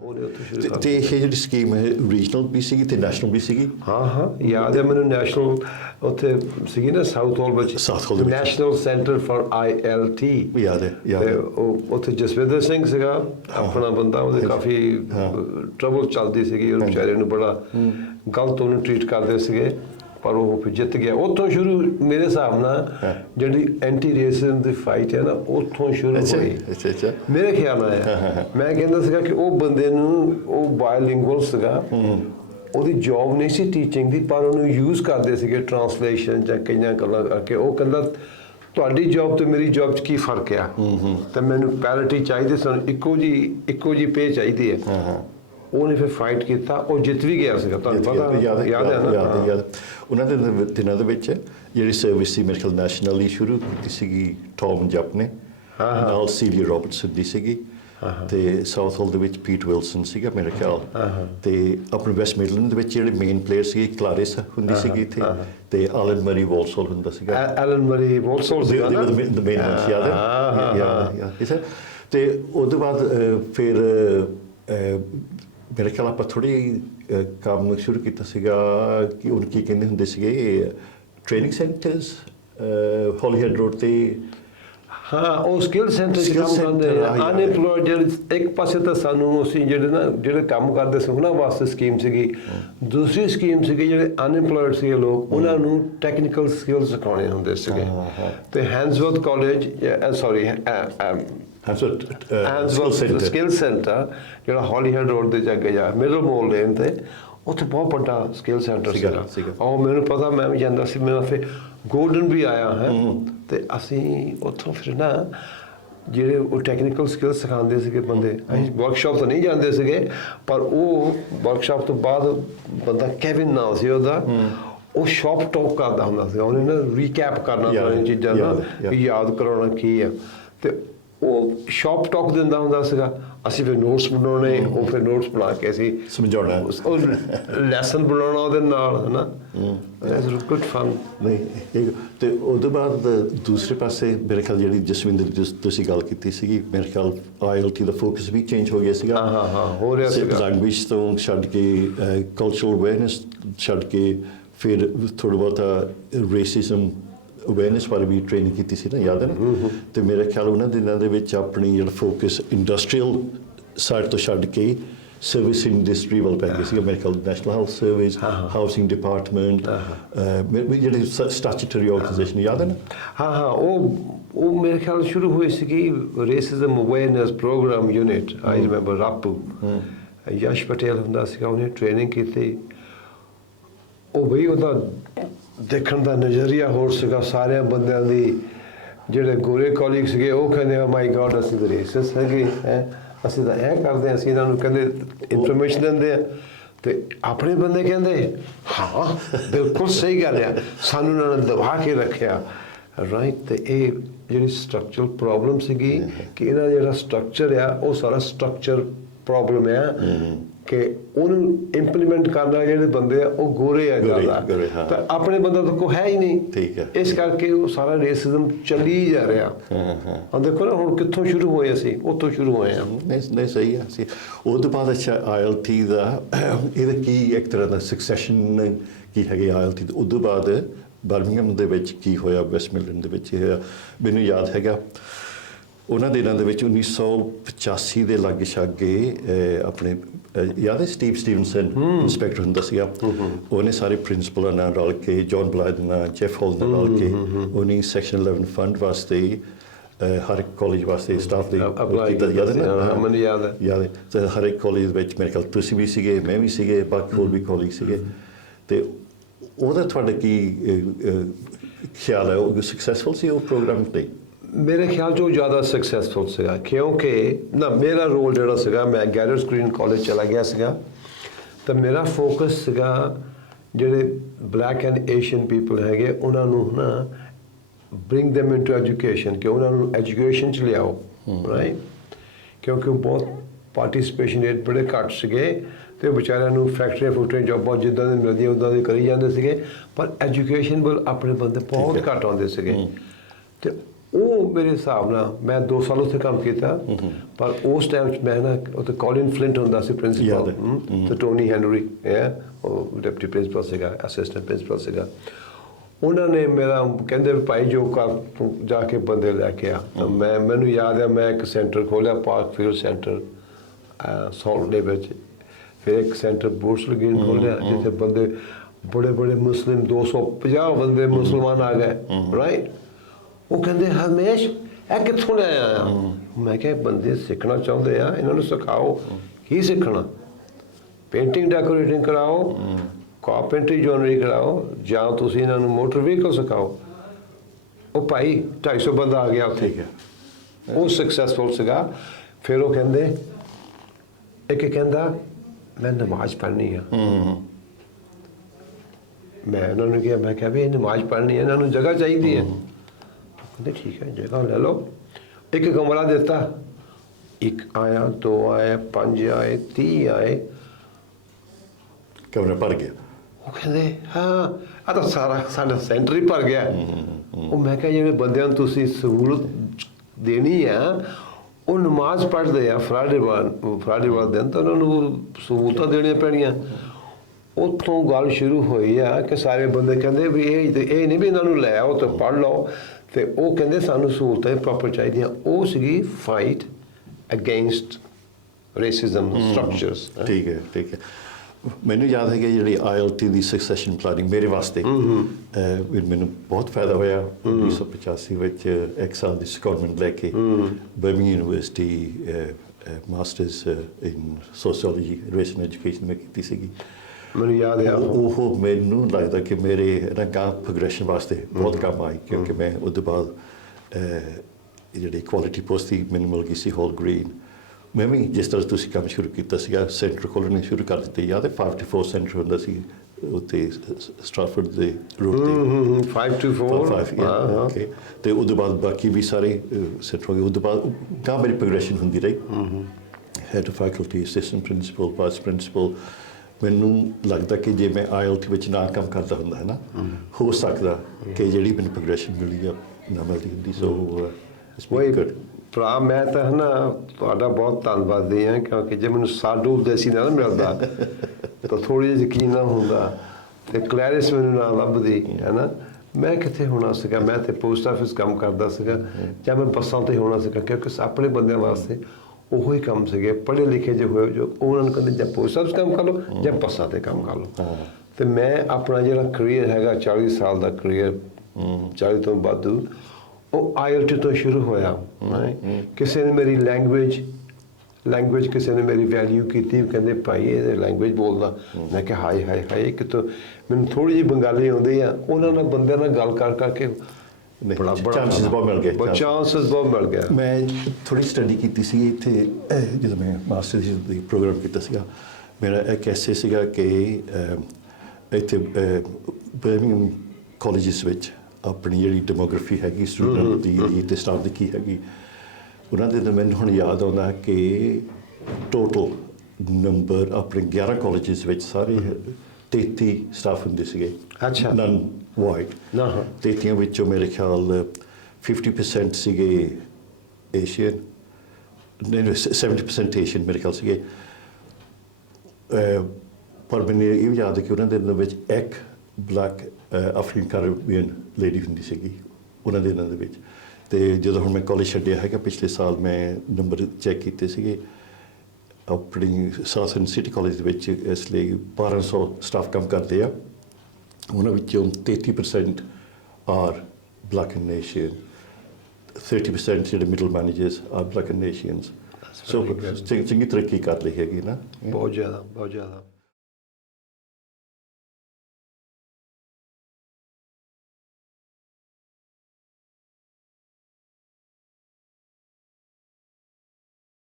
ਉਹਨੇ ਉੱਥੋਂ ਸ਼ੁਰੂ ਕਰ ਤੇ ਇਹ ਜਿਹੜੀ ਸਕੀਮ ਹੈ ਰੀਜਨਲ ਵੀ ਸੀਗੀ ਤੇ ਨੈਸ਼ਨਲ ਵੀ ਸੀਗੀ? ਹਾਂ ਯਾਦ ਹੈ ਮੈਨੂੰ ਨੈਸ਼ਨਲ ਉੱਥੇ ਸੀਗੀ ਨਾ ਸਾਊਥ ਹਾਲ ਵਿੱਚ ਨੈਸ਼ਨਲ ਸੈਂਟਰ ਫॉर ILT ਯਾਦ ਹੈ ਉਹ ਉੱਥੇ ਜਸਵਿੰਦਰ ਸਿੰਘ ਸੀਗਾ ਆਪਣਾ ਬੰਦਾ ਉਹਦੇ ਕਾਫੀ ਟਰਬਲ ਚੱਲਦੀ ਸੀਗੀ ਉਹ ਵਿਚਾਰੇ ਨੂੰ ਬੜਾ ਗਲਤ ਉਹਨੂੰ ਟ੍ਰੀਟ ਕਰਦੇ ਸੀਗੇ ਪਰ ਉਹ ਫਿਰ ਜਿੱਤ ਗਿਆ ਉੱਥੋਂ ਸ਼ੁਰੂ ਮੇਰੇ ਹਿਸਾਬ ਨਾਲ ਜਿਹੜੀ ਐਂਟੀ ਰੇਸਿਜ਼ਮ ਦੀ ਫਾਈਟ ਹੈ ਨਾ ਉੱਥੋਂ ਸ਼ੁਰੂ ਹੋਈ ਮੇਰੇ ਖਿਆਲ ਨਾਲ ਮੈਂ ਕਹਿੰਦਾ ਸੀਗਾ ਕਿ ਉਹ ਬੰਦੇ ਨੂੰ ਉਹ ਬਾਇਲਿੰਗੁਅਲ ਸੀਗਾ ਉਹਦੀ ਜੌਬ ਨਹੀਂ ਸੀ ਟੀਚਿੰਗ ਦੀ ਪਰ ਉਹਨੂੰ ਯੂਜ਼ ਕਰਦੇ ਸੀਗੇ ਟਰਾਂਸਲੇਸ਼ਨ ਜਾਂ ਕਈਆਂ ਗੱਲਾਂ ਕਰਕੇ ਉਹ ਕਹਿੰਦਾ ਤੁਹਾਡੀ ਜੌਬ ਤੇ ਮੇਰੀ ਜੌਬ 'ਚ ਕੀ ਫਰਕ ਆ ਤੇ ਮੈਨੂੰ ਪੈਰਿਟੀ ਚਾਹੀਦੀ ਸਾਨੂੰ ਇੱਕੋ ਜੀ ਪੇ ਚਾਹੀਦੀ ਹੈ ਉਹਨੇ ਫਿਰ ਫਾਈਟ ਕੀਤਾ ਉਹ ਜਿੱਤ ਵੀ ਗਿਆ ਸੀਗਾ ਤੁਹਾਨੂੰ ਪਤਾ ਯਾਦ ਹੈ ਨਾ ਯਾਦ ਉਹਨਾਂ ਦੇ ਦਿਨਾਂ ਦੇ ਵਿੱਚ ਜਿਹੜੀ ਸਰਵਿਸ ਸੀ ਮੇਰੇ ਖਿਆਲ ਨੈਸ਼ਨਲੀ ਸ਼ੁਰੂ ਕੀਤੀ ਸੀਗੀ ਟੌਮ ਜੱਪ ਨੇ ਨਾਲ ਸੀਲੀਆ ਰੋਬਰਟਸ ਹੁੰਦੀ ਸੀਗੀ ਤੇ ਸਾਊਥ ਹਾਲ ਦੇ ਵਿੱਚ ਪੀਟ ਵਿਲਸਨ ਸੀਗਾ ਮੇਰੇ ਖਿਆਲ ਤੇ ਆਪਣੇ ਵੈਸਟ ਮਿਡਲੈਂਡ ਦੇ ਵਿੱਚ ਜਿਹੜੇ ਮੇਨ ਪਲੇਅਰ ਸੀ ਕਲਾਰਿਸ ਹੁੰਦੀ ਸੀਗੀ ਇੱਥੇ ਤੇ ਐਲਨ ਮਰੀ ਵੋਲਸੋਲ ਹੁੰਦਾ ਸੀਗਾ ਐਲਨ ਮਰੀ ਵੋਲਸੋਲ ਸੀਗਾ ਨਾ the main ones ਯਾਦ ਹੈ ਤੇ ਉਹਦੇ ਬਾਅਦ ਫਿਰ ਮੇਰੇ ਖਿਆਲ ਆਪਾਂ ਥੋੜ੍ਹੀ ਕੰਮ ਸ਼ੁਰੂ ਕੀਤਾ ਸੀਗਾ ਕਿ ਉਹ ਕੀ ਕਹਿੰਦੇ ਹੁੰਦੇ ਸੀਗੇ ਟ੍ਰੇਨਿੰਗ ਸੈਂਟਰਸ ਹੌਲੀਹੈਡ ਰੋਡ ਤੇ ਹਾਂ ਉਹ ਸਕਿੱਲ ਸੈਂਟਰ 'ਚ ਕੰਮ ਕਰਦੇ ਅਨਇੰਪਲੋਇਡ ਜਿਹੜੇ ਇੱਕ ਪਾਸੇ ਤਾਂ ਸਾਨੂੰ ਅਸੀਂ ਜਿਹੜੇ ਕੰਮ ਕਰਦੇ ਸੀ ਉਹਨਾਂ ਵਾਸਤੇ ਸਕੀਮ ਸੀਗੀ ਦੂਸਰੀ ਸਕੀਮ ਸੀਗੀ ਜਿਹੜੇ ਅਨਇੰਪਲੋਇਡ ਸੀਗੇ ਲੋਕ ਉਹਨਾਂ ਨੂੰ ਟੈਕਨੀਕਲ ਸਕਿੱਲ ਸਿਖਾਉਣੇ ਹੁੰਦੇ ਸੀਗੇ ਤੇ ਹੈਂਸਵਰਥ ਕਾਲਜ ਸੌਰੀ ਹੈਂਸਵਰਥ ਸਕਿੱਲ ਸੈਂਟਰ ਜਿਹੜਾ ਹੌਲੀਹੈਡ ਰੋਡ ਦੇ ਅੱਗੇ ਜਾ ਮਿਡਲ ਮੋਲ ਲੇਨ ਤੇ ਉੱਥੇ ਬਹੁਤ ਵੱਡਾ ਸਕਿੱਲ ਸੈਂਟਰ ਸੀਗਾ ਉਹ ਮੈਨੂੰ ਪਤਾ ਮੈਂ ਵੀ ਜਾਂਦਾ ਸੀ ਮੇਰਾ ਫਿਰ ਗੋਲਡਨ ਵੀ ਆਇਆ ਹੈ ਤੇ ਅਸੀਂ ਉੱਥੋਂ ਫਿਰ ਨਾ ਜਿਹੜੇ ਉਹ ਟੈਕਨੀਕਲ ਸਕਿੱਲ ਸਿਖਾਉਂਦੇ ਸੀਗੇ ਬੰਦੇ ਅਸੀਂ ਵਰਕਸ਼ਾਪ ਤਾਂ ਨਹੀਂ ਜਾਂਦੇ ਸੀਗੇ ਪਰ ਉਹ ਵਰਕਸ਼ਾਪ ਤੋਂ ਬਾਅਦ ਬੰਦਾ ਕੈਵਿਨ ਨਾਮ ਸੀ ਉਹਦਾ ਉਹ ਸ਼ਾਪ ਟਾਕ ਕਰਦਾ ਹੁੰਦਾ ਸੀ ਉਹਨੇ ਨਾ ਰੀਕੈਪ ਕਰਨਾ ਸਾਰੀਆਂ ਚੀਜ਼ਾਂ ਨਾ ਯਾਦ ਕਰਾਉਣਾ ਕੀ ਆ ਤੇ ਉਹ ਸ਼ਾਪ ਟਾਕ ਦਿੰਦਾ ਹੁੰਦਾ ਸੀਗਾ ਅਸੀਂ ਫਿਰ ਨੋਟਸ ਬਣਾਉਣੇ ਉਹ ਫਿਰ ਨੋਟਸ ਬਣਾ ਕੇ ਅਸੀਂ ਸਮਝਾਉਣਾ ਉਹ ਲੈਸਨ ਬਣਾਉਣਾ ਉਹਦੇ ਨਾਲ ਹੈ ਨਾ ਗੁੱਡ ਫਨ ਨਹੀਂ ਤੇ ਉਹਦੇ ਬਾਅਦ ਦੂਸਰੇ ਪਾਸੇ ਮੇਰੇ ਖਿਆਲ ਜਿਹੜੀ ਜਸਵਿੰਦਰ ਤੁਸੀਂ ਗੱਲ ਕੀਤੀ ਸੀਗੀ ਮੇਰੇ ਖਿਆਲ ILT ਦਾ ਫੋਕਸ ਵੀ ਚੇਂਜ ਹੋ ਗਿਆ ਸੀਗਾ ਹੋ ਰਿਹਾ ਸੀਗਾ ਲੈਂਗੁਏਜ ਤੋਂ ਛੱਡ ਕੇ ਕਲਚਰਲ ਅਵੇਅਰਨੈਸ ਛੱਡ ਕੇ ਫਿਰ ਥੋੜ੍ਹਾ ਬਹੁਤਾ ਰੇਸਿਜ਼ਮ ਅਵੇਅਰਨੈਸ ਬਾਰੇ ਵੀ ਟ੍ਰੇਨਿੰਗ ਕੀਤੀ ਸੀ ਨਾ ਯਾਦ ਹੈ ਨਾ ਤੇ ਮੇਰੇ ਖਿਆਲ ਉਹਨਾਂ ਦਿਨਾਂ ਦੇ ਵਿੱਚ ਆਪਣੀ ਜਿਹੜਾ ਫੋਕਸ ਇੰਡਸਟਰੀਅਲ ਸਾਈਡ ਤੋਂ ਛੱਡ ਕੇ ਸਰਵਿਸ ਇੰਡਸਟਰੀ ਵੱਲ ਪੈ ਗਿਆ ਸੀਗਾ ਮੇਰੇ ਖਿਆਲ national health service housing department ਜਿਹੜੇ ਸਟੈਚੂਟਰੀ ਆਰਗੇਨਾਈਜੇਸ਼ਨ ਯਾਦ ਹੈ ਨਾ ਹਾਂ ਉਹ ਮੇਰੇ ਖਿਆਲ ਸ਼ੁਰੂ ਹੋਈ ਸੀਗੀ racism awareness program unit I remember ਰਾਪੂ ਯਸ਼ ਪਟੇਲ ਹੁੰਦਾ ਸੀਗਾ ਉਹਨੇ ਟ੍ਰੇਨਿੰਗ ਕੀਤੀ ਉਹ ਬਈ ਉਹਦਾ ਦੇਖਣ ਦਾ ਨਜ਼ਰੀਆ ਹੋਰ ਸੀਗਾ ਸਾਰਿਆਂ ਬੰਦਿਆਂ ਦੀ ਜਿਹੜੇ ਗੋਰੇ ਕੋਲੀਗ ਸੀਗੇ ਉਹ ਕਹਿੰਦੇ ਮਾਈ ਗॉड ਅਸੀਂ ਤਾਂ ਰੇਸਿਸਟ ਹੈਗੇ ਅਸੀਂ ਤਾਂ ਇਹ ਕਰਦੇ ਅਸੀਂ ਇਹਨਾਂ ਨੂੰ ਕਹਿੰਦੇ ਇਨਫੋਰਮੇਸ਼ਨ ਦਿੰਦੇ ਆ ਤੇ ਆਪਣੇ ਬੰਦੇ ਕਹਿੰਦੇ ਹਾਂ ਬਿਲਕੁਲ ਸਹੀ ਗੱਲ ਆ ਸਾਨੂੰ ਉਹਨਾਂ ਨੇ ਦਬਾ ਕੇ ਰੱਖਿਆ ਰਾਈਟ ਤੇ ਇਹ ਜਿਹੜੀ ਸਟਰਕਚਰਲ ਪ੍ਰੋਬਲਮ ਸੀਗੀ ਕਿ ਇਹਨਾਂ ਜਿਹੜਾ ਸਟਰਕਚਰ ਆ ਉਹ ਸਾਰਾ ਸਟਰਕਚਰ ਪ੍ਰੋਬਲਮ ਆ ਕਿ ਉਹਨੂੰ ਇੰਪਲੀਮੈਂਟ ਕਰਨਾ ਜਿਹੜੇ ਬੰਦੇ ਆ ਉਹ ਗੋਰੇ ਆ ਜ਼ਿਆਦਾ ਤਾਂ ਆਪਣੇ ਬੰਦਾ ਤਾਂ ਕੋਈ ਹੈ ਹੀ ਨਹੀਂ ਇਸ ਕਰਕੇ ਉਹ ਸਾਰਾ ਰੇਸਿਜ਼ਮ ਚੱਲੀ ਜਾ ਰਿਹਾ ਹਾਂ ਦੇਖੋ ਨਾ ਹੁਣ ਕਿੱਥੋਂ ਸ਼ੁਰੂ ਹੋਏ ਅਸੀਂ ਉੱਥੋਂ ਸ਼ੁਰੂ ਹੋਏ ਆ ਨਹੀਂ ਸਹੀ ਆ ਸੀ ਉਹ ਤੋਂ ਬਾਅਦ ਅੱਛਾ ILT ਦਾ ਇਹਦਾ ਕੀ ਇੱਕ ਤਰ੍ਹਾਂ ਦਾ ਸਕਸੈਸ਼ਨ ਕੀ ਹੈਗੇ ILT ਦਾ ਉਦੋਂ ਬਾਅਦ ਬਰਮਿੰਘਮ ਦੇ ਵਿੱਚ ਕੀ ਹੋਇਆ ਵੈਸਟ ਮਿਡਲੈਂਡ ਦੇ ਵਿੱਚ ਹੋਇਆ ਮੈਨੂੰ ਯਾਦ ਹੈਗਾ ਉਹਨਾਂ ਦਿਨਾਂ ਦੇ ਵਿੱਚ 1985 ਦੇ ਲਾਗੇ ਛਾਗੇ ਆਪਣੇ ਯਾਦ ਹੈ ਸਟੀਵ ਸਟੀਵਨਸਨ ਇੰਸਪੈਕਟਰ ਹੁੰਦਾ ਸੀਗਾ ਉਹਨੇ ਸਾਰੇ ਪ੍ਰਿੰਸੀਪਲਾਂ ਨਾਲ ਰਲ ਕੇ ਜੌਨ ਬਲਾਇਦ ਨਾਲ ਜੈਫ ਹਾਲ ਨਾਲ ਰਲ ਕੇ ਉਹਨੇ ਸੈਕਸ਼ਨ 11 ਫੰਡ ਵਾਸਤੇ ਹਰ ਇੱਕ ਕਾਲਜ ਵਾਸਤੇ ਸਟਾਫ ਦੇ ਯਾਦ ਹੈ ਤੇ ਹਰ ਇੱਕ ਕਾਲਜ ਵਿੱਚ ਮੇਰੇ ਖਿਆਲ ਤੁਸੀਂ ਵੀ ਸੀਗੇ ਮੈਂ ਵੀ ਸੀਗੇ ਬਾਕੀ ਹੋਰ ਵੀ ਕਾਲਜ ਸੀਗੇ ਤੇ ਉਹਦਾ ਤੁਹਾਡਾ ਕੀ ਖਿਆਲ ਹੈ ਉਹ ਸਕਸੈਸਫੁਲ ਸੀ ਉਹ ਪ੍ਰੋਗਰਾਮ ਤੇ ਮੇਰੇ ਖਿਆਲ 'ਚ ਉਹ ਜ਼ਿਆਦਾ ਸਕਸੈਸਫੁਲ ਸੀਗਾ ਕਿਉਂਕਿ ਨਾ ਮੇਰਾ ਰੋਲ ਜਿਹੜਾ ਸੀਗਾ ਮੈਂ ਗੈਰਟ ਗ੍ਰੀਨ ਕਾਲਜ ਚਲਾ ਗਿਆ ਸੀਗਾ ਤਾਂ ਮੇਰਾ ਫੋਕਸ ਸੀਗਾ ਜਿਹੜੇ ਬਲੈਕ ਐਂਡ ਏਸ਼ੀਅਨ ਪੀਪਲ ਹੈਗੇ ਉਹਨਾਂ ਨੂੰ ਨਾ ਬ੍ਰਿੰਗ them into ਐਜੂਕੇਸ਼ਨ ਕਿ ਉਹਨਾਂ ਨੂੰ ਐਜੂਕੇਸ਼ਨ 'ਚ ਲਿਆਓ ਰਾਈਟ ਕਿਉਂਕਿ ਉਹ ਬਹੁਤ ਪਾਰਟੀਸਪੇਸ਼ਨ ਰੇਟ ਬੜੇ ਘੱਟ ਸੀਗੇ ਤੇ ਵਿਚਾਰਿਆਂ ਨੂੰ ਫੈਕਟਰੀਆਂ ਜੋਬਾਂ ਜਿੱਦਾਂ ਦੀ ਮਿਲਦੀਆਂ ਉੱਦਾਂ ਦੇ ਕਰੀ ਜਾਂਦੇ ਸੀਗੇ ਪਰ ਐਜੂਕੇਸ਼ਨ ਵੱਲ ਆਪਣੇ ਬੰਦੇ ਬਹੁਤ ਘੱਟ ਆਉਂਦੇ ਸੀਗੇ ਤੇ ਉਹ ਮੇਰੇ ਹਿਸਾਬ ਨਾਲ ਮੈਂ 2 ਸਾਲ ਉੱਥੇ ਕੰਮ ਕੀਤਾ ਪਰ ਉਸ ਟਾਈਮ 'ਚ ਮੈਂ ਨਾ ਉੱਥੇ ਕੋਲਿਨ ਫਲਿੰਟ ਹੁੰਦਾ ਸੀ ਯਾਦ ਪ੍ਰਿੰਸੀਪਲ ਹੈ। ਤੇ ਟੋਨੀ ਹੈਨਰੀ ਉਹ ਡਿਪਟੀ ਪ੍ਰਿੰਸੀਪਲ ਸੀਗਾ ਅਸਿਸਟੈਂਟ ਪ੍ਰਿੰਸੀਪਲ ਸੀਗਾ। ਉਹਨਾਂ ਨੇ ਮੇਰਾ ਕਹਿੰਦੇ ਵੀ ਭਾਈ ਜੋ ਕਰ ਤੂੰ ਜਾ ਕੇ ਬੰਦੇ ਲੈ ਕੇ ਆ। ਤਾਂ ਮੈਨੂੰ ਯਾਦ ਹੈ ਮੈਂ ਇੱਕ ਸੈਂਟਰ ਖੋਲ੍ਹਿਆ ਪਾਰਕਫੀਲਡ ਸੈਂਟਰ ਸੌਲਟ ਦੇ ਵਿੱਚ। ਫਿਰ ਇੱਕ ਸੈਂਟਰ ਬੂਟਸ ਲਗੀਨ ਖੋਲ੍ਹਿਆ ਜਿੱਥੇ ਬੰਦੇ ਬੜੇ ਬੜੇ ਮੁਸਲਿਮ 250 ਬੰਦੇ ਮੁਸਲਮਾਨ ਆ ਗਏ ਰਾਈਟ। ਉਹ ਕਹਿੰਦੇ ਹਮੇਸ਼ ਇਹ ਕਿੱਥੋਂ ਲੈ ਆਇਆ? ਮੈਂ ਕਿਹਾ ਬੰਦੇ ਸਿੱਖਣਾ ਚਾਹੁੰਦੇ ਆ ਇਹਨਾਂ ਨੂੰ ਸਿਖਾਓ। ਕੀ ਸਿੱਖਣਾ? ਪੇਂਟਿੰਗ ਡੈਕੋਰੇਟਿੰਗ ਕਰਾਓ, ਕਾਰਪੈਂਟਰੀ ਜੁਐਲਰੀ ਕਰਾਓ, ਜਾਂ ਤੁਸੀਂ ਇਹਨਾਂ ਨੂੰ ਮੋਟਰ ਵਹੀਕਲ ਸਿਖਾਓ। ਉਹ ਭਾਈ 250 ਬੰਦਾ ਆ ਗਿਆ ਉੱਥੇ। ਉਹ ਸਕਸੈਸਫੁਲ ਸੀਗਾ। ਫਿਰ ਉਹ ਕਹਿੰਦੇ ਇੱਕ ਕਹਿੰਦਾ ਮੈਂ ਨਮਾਜ਼ ਪੜ੍ਹਨੀ ਆ। ਮੈਂ ਉਹਨਾਂ ਨੂੰ ਕਿਹਾ ਮੈਂ ਕਿਹਾ ਵੀ ਇਹ ਨਮਾਜ਼ ਪੜ੍ਹਨੀ ਹੈ ਇਹਨਾਂ ਨੂੰ ਜਗ੍ਹਾ ਚਾਹੀਦੀ ਹੈ। ਕਹਿੰਦੇ ਠੀਕ ਹੈ ਜਗ੍ਹਾ ਲੈ ਲਓ। ਇੱਕ ਕਮਰਾ ਦਿੱਤਾ। 1 ਆਇਆ 2 ਆਏ 5 ਆਏ 30 ਆਏ। ਕਮਰਾ ਭਰ ਗਿਆ। ਉਹ ਕਹਿੰਦੇ ਹਾਂ ਆ ਤਾਂ ਸਾਡਾ ਸੈਂਟਰ ਹੀ ਭਰ ਗਿਆ। ਉਹ ਮੈਂ ਕਿਹਾ ਜਿਵੇਂ ਬੰਦਿਆਂ ਨੂੰ ਤੁਸੀਂ ਸਹੂਲਤ ਦੇਣੀ ਆ ਉਹ ਨਮਾਜ਼ ਪੜ੍ਹਦੇ ਆ ਫਰਾਈਡੇ ਵਾਲੇ ਦਿਨ ਤਾਂ ਉਹਨਾਂ ਨੂੰ ਸਹੂਲਤਾਂ ਦੇਣੀਆਂ ਪੈਣੀਆਂ। ਉੱਥੋਂ ਗੱਲ ਸ਼ੁਰੂ ਹੋਈ ਆ ਕਿ ਸਾਰੇ ਬੰਦੇ ਕਹਿੰਦੇ ਵੀ ਇਹ ਨਹੀਂ ਵੀ ਇਹਨਾਂ ਨੂੰ ਲੈ ਆਓ ਤੇ ਪੜ੍ਹ ਲਓ। ਤੇ ਉਹ ਕਹਿੰਦੇ ਸਾਨੂੰ ਸਹੂਲਤਾਂ ਪ੍ਰੋਪਰ ਚਾਹੀਦੀਆਂ। ਉਹ ਸੀਗੀ ਫਾਈਟ ਅਗੇਂਸਟ ਰੇਸਿਜ਼ਮ ਸਟਰਕਚਰਸ। ਠੀਕ ਹੈ ਠੀਕ ਹੈ। ਮੈਨੂੰ ਯਾਦ ਹੈ ਕਿ ਜਿਹੜੀ IELTS ਦੀ ਸਕਸੈਸ਼ਨ ਪਲਾਨਿੰਗ ਮੇਰੇ ਵਾਸਤੇ ਮੈਨੂੰ ਬਹੁਤ ਫਾਇਦਾ ਹੋਇਆ। 1985 ਵਿੱਚ ਇੱਕ ਸਾਲ ਦੀ ਸਕਾਲਰਸ਼ਿਪ ਲੈ ਕੇ Birmingham university masters in sociology relation education ਮੈਂ ਕੀਤੀ ਸੀਗੀ। ਮੈਨੂੰ ਯਾਦ ਆ ਉਹ ਮੈਨੂੰ ਲੱਗਦਾ ਕਿ ਮੇਰੇ ਗਾਂ ਪ੍ਰੋਗਰੈਸ਼ਨ ਵਾਸਤੇ ਬਹੁਤ ਕੰਮ ਆਈ ਕਿਉਂਕਿ ਮੈਂ ਉਹਦੇ ਬਾਅਦ ਜਿਹੜੀ ਕੁਆਲਿਟੀ ਪੋਸਟ ਸੀ ਮੈਨੂੰ ਮਿਲ ਗਈ ਸੀ ਹੋਲ ਗ੍ਰੀਨ। ਮੈਂ ਵੀ ਜਿਸ ਤਰ੍ਹਾਂ ਤੁਸੀਂ ਕੰਮ ਸ਼ੁਰੂ ਕੀਤਾ ਸੀਗਾ ਸੈਂਟਰ ਖੋਲ੍ਹਣੇ ਸ਼ੁਰੂ ਕਰ ਦਿੱਤੇ। ਯਾਦ ਹੈ 5-4 ਸੈਂਟਰ ਹੁੰਦਾ ਸੀ ਉੱਥੇ ਸਟ੍ਰਾਫੋਰਡ ਦੇ ਰੋਡ ਤੇ 5-4 ਓਕੇ। ਤੇ ਉਹਦੇ ਬਾਅਦ ਬਾਕੀ ਵੀ ਸਾਰੇ ਸੈਂਟਰ ਹੋ ਗਏ। ਉਹਦੇ ਬਾਅਦ ਗਾਂ ਮੇਰੀ ਪ੍ਰੋਗਰੈਸ਼ਨ ਹੁੰਦੀ ਰਹੀ। Head faculty assistant principal vice principal. ਮੈਨੂੰ ਲੱਗਦਾ ਕਿ ਜੇ ਮੈਂ IELTS ਵਿੱਚ ਨਾ ਕੰਮ ਕਰਦਾ ਹੁੰਦਾ ਹੈ ਨਾ ਹੋ ਸਕਦਾ ਕਿ ਜਿਹੜੀ ਮੈਨੂੰ ਪ੍ਰੋਗਰੈਸ਼ਨ ਮਿਲੀ ਆ ਨਾ ਮਿਲਦੀ ਹੁੰਦੀ। ਸੋ ਭਰਾ ਮੈਂ ਤਾਂ ਹੈ ਨਾ ਤੁਹਾਡਾ ਬਹੁਤ ਧੰਨਵਾਦੀ ਹਾਂ ਕਿਉਂਕਿ ਜੇ ਮੈਨੂੰ ਸਾਡੂ ਦੇਸੀ ਨਾ ਮਿਲਦਾ ਤਾਂ ਥੋੜ੍ਹੀ ਜਿਹੀ ਯਕੀਨ ਨਾ ਹੁੰਦਾ ਤੇ ਕਲੈਰਿਸ ਮੈਨੂੰ ਨਾ ਲੱਭਦੀ ਹੈ ਨਾ ਮੈਂ ਕਿੱਥੇ ਹੋਣਾ ਸੀਗਾ। ਮੈਂ ਤੇ ਪੋਸਟ ਆਫਿਸ ਕੰਮ ਕਰਦਾ ਸੀਗਾ ਜਾਂ ਮੈਂ ਬੱਸਾਂ 'ਤੇ ਹੋਣਾ ਸੀਗਾ ਕਿਉਂਕਿ ਆਪਣੇ ਬੰਦਿਆਂ ਵਾਸਤੇ ਉਹੋ ਹੀ ਕੰਮ ਸੀਗੇ। ਪੜ੍ਹੇ ਲਿਖੇ ਜੇ ਹੋਏ ਜੋ ਉਹਨਾਂ ਨੂੰ ਕਹਿੰਦੇ ਜਾਂ ਪੋਸਟ ਆਫਿਸ ਕੰਮ ਕਰ ਲਓ ਜਾਂ ਬੱਸਾਂ 'ਤੇ ਕੰਮ ਕਰ ਲਓ। ਤੇ ਮੈਂ ਆਪਣਾ ਜਿਹੜਾ ਕਰੀਅਰ ਹੈਗਾ 40 ਸਾਲ ਦਾ ਕਰੀਅਰ 40 ਤੋਂ ਵਾਧੂ ਉਹ IELTS ਤੋਂ ਸ਼ੁਰੂ ਹੋਇਆ। ਕਿਸੇ ਨੇ ਮੇਰੀ ਲੈਂਗੁਏਜ ਕਿਸੇ ਨੇ ਮੇਰੀ ਵੈਲਿਊ ਕੀਤੀ। ਕਹਿੰਦੇ ਭਾਈ ਇਹ ਲੈਂਗੁਏਜ ਬੋਲਦਾ। ਮੈਂ ਕਿਹਾ ਹਾਏ ਹਾਏ ਹਾਏ ਕਿਤੋਂ ਮੈਨੂੰ ਥੋੜ੍ਹੀ ਜਿਹੀ ਬੰਗਾਲੀ ਆਉਂਦੀ ਆ। ਉਹਨਾਂ ਨਾਲ ਬੰਦਿਆਂ ਨਾਲ ਗੱਲ ਕਰ ਕਰਕੇ ਚਾਂਸਿਸ ਬਹੁਤ ਮਿਲ ਗਏ। ਚਾਂਸਿਸ ਬਹੁਤ ਮਿਲ ਗਿਆ। ਮੈਂ ਥੋੜ੍ਹੀ ਸਟੱਡੀ ਕੀਤੀ ਸੀ ਇੱਥੇ ਜਦੋਂ ਮੈਂ ਮਾਸਟਰਸ ਦੀ ਪ੍ਰੋਗਰਾਮ ਕੀਤਾ ਸੀਗਾ। ਮੇਰਾ ਇੱਕ ਐਸੇ ਸੀਗਾ ਕਿ ਇੱਥੇ ਬਰਮਿੰਘਮ ਕਾਲਜਿਸ ਵਿੱਚ ਆਪਣੀ ਜਿਹੜੀ ਡੈਮੋਗ੍ਰਾਫੀ ਹੈਗੀ ਸਟੂਡੈਂਟ ਦੀ ਤੇ ਸਟਾਫ ਦੀ ਕੀ ਹੈਗੀ ਉਹਨਾਂ ਦੇ ਤਾਂ ਮੈਨੂੰ ਹੁਣ ਯਾਦ ਆਉਂਦਾ ਕਿ ਟੋਟਲ ਨੰਬਰ ਆਪਣੇ 11 ਕਾਲਜਿਸ ਵਿੱਚ ਸਾਰੇ 33 ਸਟਾਫ ਹੁੰਦੇ ਸੀਗੇ। ਅੱਛਾ। ਨਨ ਵਾਈਟ। 33 ਵਿੱਚੋਂ ਮੇਰੇ ਖਿਆਲ 50% ਸੀਗੇ ਏਸ਼ੀਅਨ 70% ਏਸ਼ੀਅਨ ਮੇਰੇ ਖਿਆਲ ਸੀਗੇ। ਪਰ ਮੈਨੂੰ ਇਹ ਵੀ ਯਾਦ ਹੈ ਕਿ ਉਹਨਾਂ ਦੇ ਵਿੱਚ ਇੱਕ ਬਲੈਕ ਅਫਰੀਕਨ ਕੈਰੇਬੀਅਨ ਲੇਡੀ ਹੁੰਦੀ ਸੀਗੀ ਉਹਨਾਂ ਦੇ ਵਿੱਚ। ਤੇ ਜਦੋਂ ਹੁਣ ਮੈਂ ਕਾਲਜ ਛੱਡਿਆ ਹੈਗਾ ਪਿਛਲੇ ਸਾਲ ਮੈਂ ਨੰਬਰ ਚੈੱਕ ਕੀਤੇ ਸੀਗੇ ਆਪਣੀ ਸਾਊਥਰਨ ਸਿਟੀ ਕਾਲਜ ਦੇ ਵਿੱਚ ਇਸ ਲਈ 1200 ਸਟਾਫ ਕੰਮ ਕਰਦੇ ਆ। ਉਹਨਾਂ ਵਿੱਚੋਂ 33% ਆਰ ਬਲੈਕ ਐਂਡ ਏਸ਼ੀਅਨ 30% ਜਿਹੜੇ middle managers are black and Asians. So ਚੰਗੀ ਤਰੱਕੀ ਕਰ ਲਈ ਹੈਗੀ ਨਾ ਬਹੁਤ ਜ਼ਿਆਦਾ।